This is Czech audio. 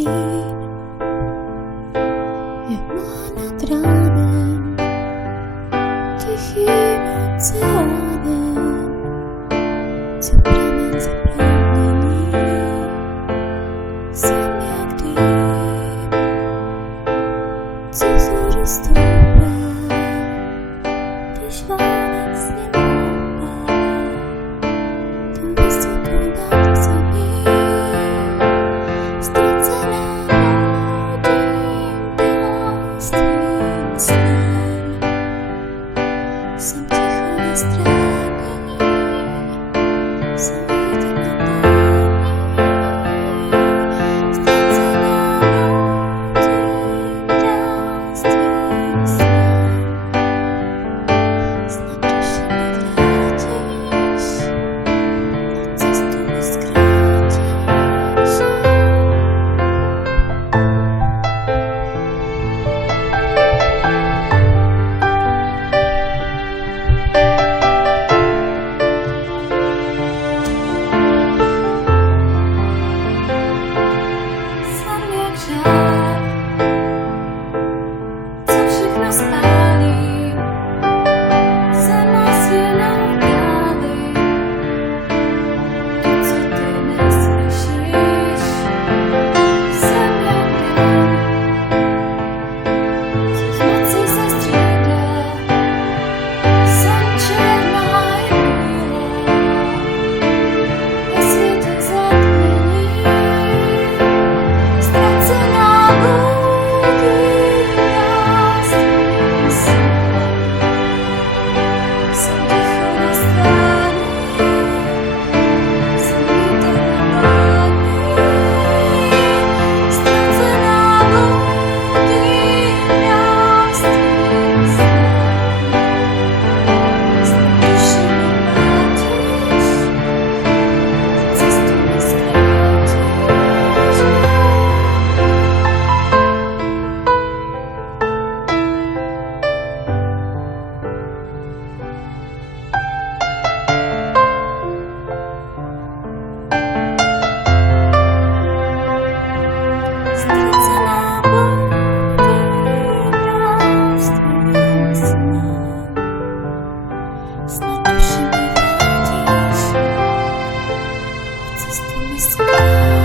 stín, je mlha nad ránem, tichým oceánem, co pramen zaplnění, jsem jak dým, co vzhůru stoupá, když vánek sněmová, tu vysoko nad zemí, ztracená mladým tajemstvím snem. Jsem ticho ve stránění, jsem vidět na dálí, ztracená mladým tajemstvím snem. Snad duši mi vrátíš, na cestu mi zkrátíš. Jsem jak žár, co všechno spálí, jsem asi jenom v dáli, to, co ty neslyšíš. Jsem jak den, co z noci se střídá, jsem černá i bílá, ve světě zatmění, ztracená bludým tajemstvím snem. Jsem ticho ve stráni, jsem vítr na dlani, ztracená bludým tajemstvím snem. Snad duši mi vrátíš, na cestu mi zkrátíš. Ztracená bludým tajemstvím snem. Snad duši mi vrátíš, na cestu mi zkrátíš.